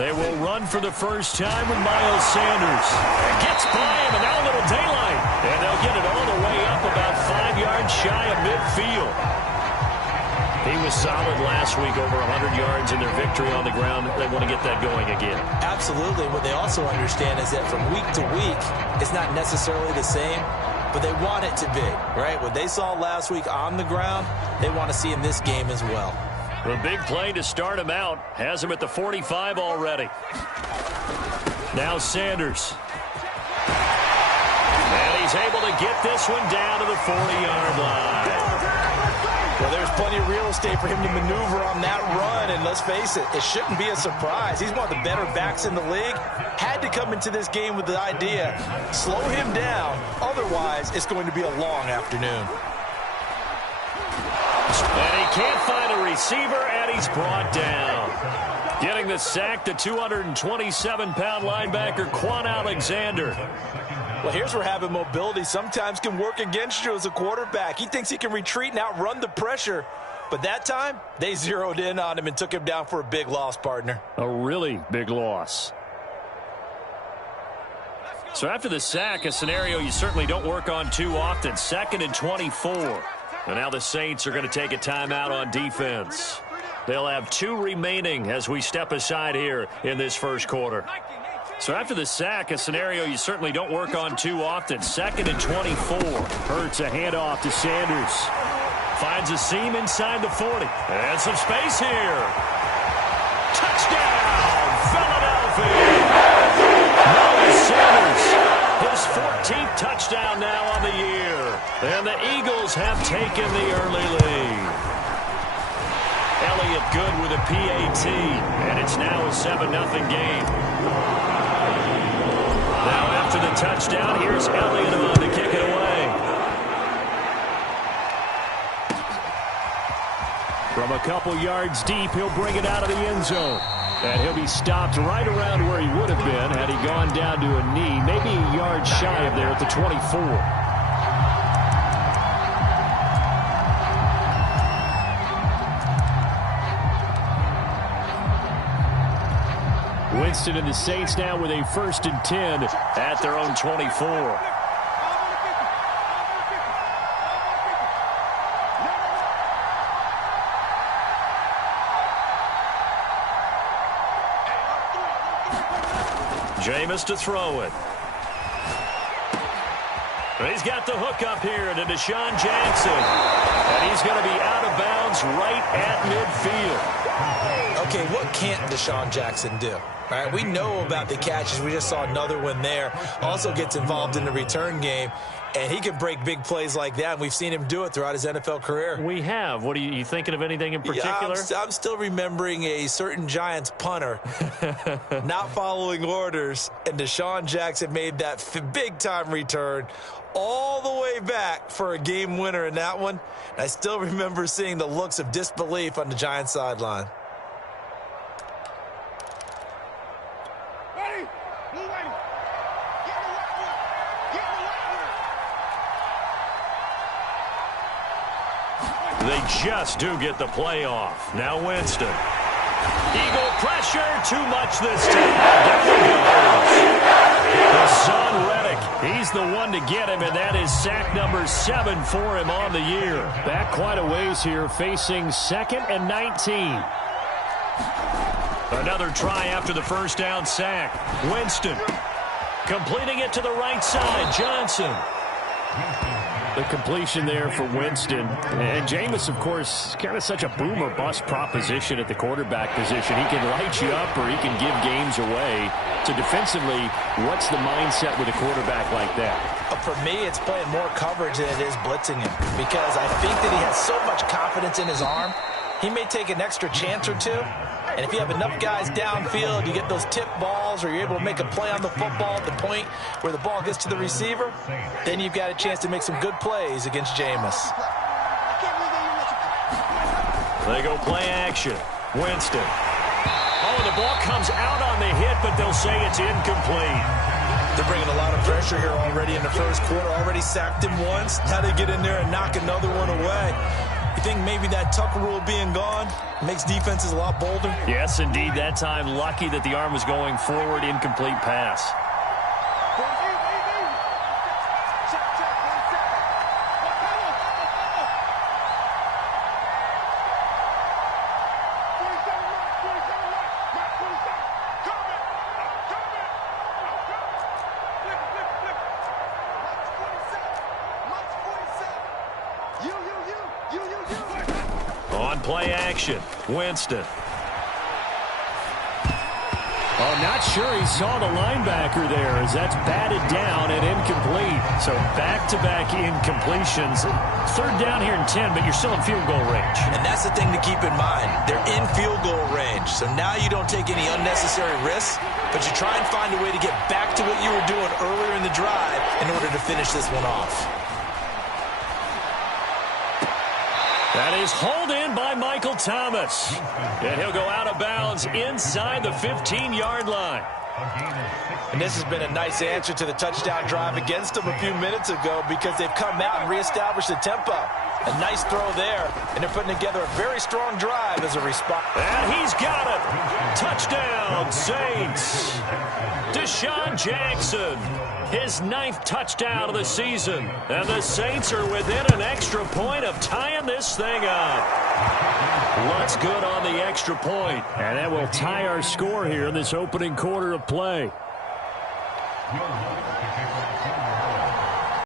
They will run for the first time with Miles Sanders. Gets by him, and now a little daylight. And they'll get it all the way up about 5 yards shy of midfield. He was solid last week, over 100 yards in their victory on the ground. They want to get that going again. Absolutely. What they also understand is that from week to week, it's not necessarily the same, but they want it to be, right? What they saw last week on the ground, they want to see in this game as well. The big play to start him out has him at the 45 already. Now Sanders. And he's able to get this one down to the 40-yard line. Well, there's plenty of real estate for him to maneuver on that run, and let's face it, it shouldn't be a surprise. He's one of the better backs in the league. Had to come into this game with the idea, slow him down, otherwise it's going to be a long afternoon. And he can't find a receiver, and he's brought down. Getting the sack, the 227-pound linebacker, Quan Alexander. Well, here's where having mobility sometimes can work against you as a quarterback. He thinks he can retreat and outrun the pressure. But that time, they zeroed in on him and took him down for a big loss, partner. A really big loss. So after the sack, a scenario you certainly don't work on too often. 2nd and 24. And now the Saints are going to take a timeout on defense. They'll have 2 remaining as we step aside here in this first quarter. So after the sack, a scenario you certainly don't work on too often. 2nd and 24. Hurts a handoff to Sanders. Finds a seam inside the 40. And some space here. Touchdown, Philadelphia. Miles Sanders, his 14th touchdown now on the year. And the Eagles have taken the early lead. Elliott good with a PAT. And it's now a 7-0 game. Now after the touchdown, here's Elliott on to kick it away. From a couple yards deep, he'll bring it out of the end zone. And he'll be stopped right around where he would have been had he gone down to a knee, maybe a yard shy of there at the 24. Winston and the Saints now with a 1st and 10 at their own 24. Jameis to throw it. He's got the hook up here to Deshaun Jackson. And he's going to be out of bounds right at midfield. Okay, what can't Deshaun Jackson do? All right, we know about the catches. We just saw another one there. Also gets involved in the return game. And he can break big plays like that, and we've seen him do it throughout his NFL career. We have. What are you thinking of anything in particular? Yeah, I'm still remembering a certain Giants punter not following orders, and Deshaun Jackson made that big-time return all the way back for a game winner in that one. And I still remember seeing the looks of disbelief on the Giants sideline. They just do get the play off. Now Winston. Eagle pressure, too much this time. Down he goes. Hassan Reddick, he's the one to get him, and that is sack number 7 for him on the year. Back quite a ways here, facing 2nd and 19. Another try after the first down sack. Winston completing it to the right side. Johnson. The completion there for Winston. And Jameis, of course, kind of such a boom or bust proposition at the quarterback position. He can light you up or he can give games away. So defensively, what's the mindset with a quarterback like that? For me, it's playing more coverage than it is blitzing him, because I think that he has so much confidence in his arm. He may take an extra chance or two. And if you have enough guys downfield, you get those tip balls, or you're able to make a play on the football at the point where the ball gets to the receiver, then you've got a chance to make some good plays against Jameis. They go play action. Winston. Oh, the ball comes out on the hit, but they'll say it's incomplete. They're bringing a lot of pressure here already in the first quarter. Already sacked him once. Now they get in there and knock another one away. You think maybe that Tucker rule being gone makes defenses a lot bolder? Yes, indeed. That time, lucky that the arm was going forward. Incomplete pass. On play action, Winston. Oh, not sure he saw the linebacker there as that's batted down and incomplete. So back-to-back incompletions. Third down here in 10, but you're still in field goal range. And that's the thing to keep in mind. They're in field goal range. So now you don't take any unnecessary risks, but you try and find a way to get back to what you were doing earlier in the drive in order to finish this one off. That is hauled in by Michael Thomas. And he'll go out of bounds inside the 15-yard line. And this has been a nice answer to the touchdown drive against them a few minutes ago because they've come out and reestablished the tempo. A nice throw there, and they're putting together a very strong drive as a response. And he's got it. Touchdown, Saints. Deshaun Jackson, his 9th touchdown of the season. And the Saints are within an extra point of tying this thing up. Looks good on the extra point. And that will tie our score here in this opening quarter of play.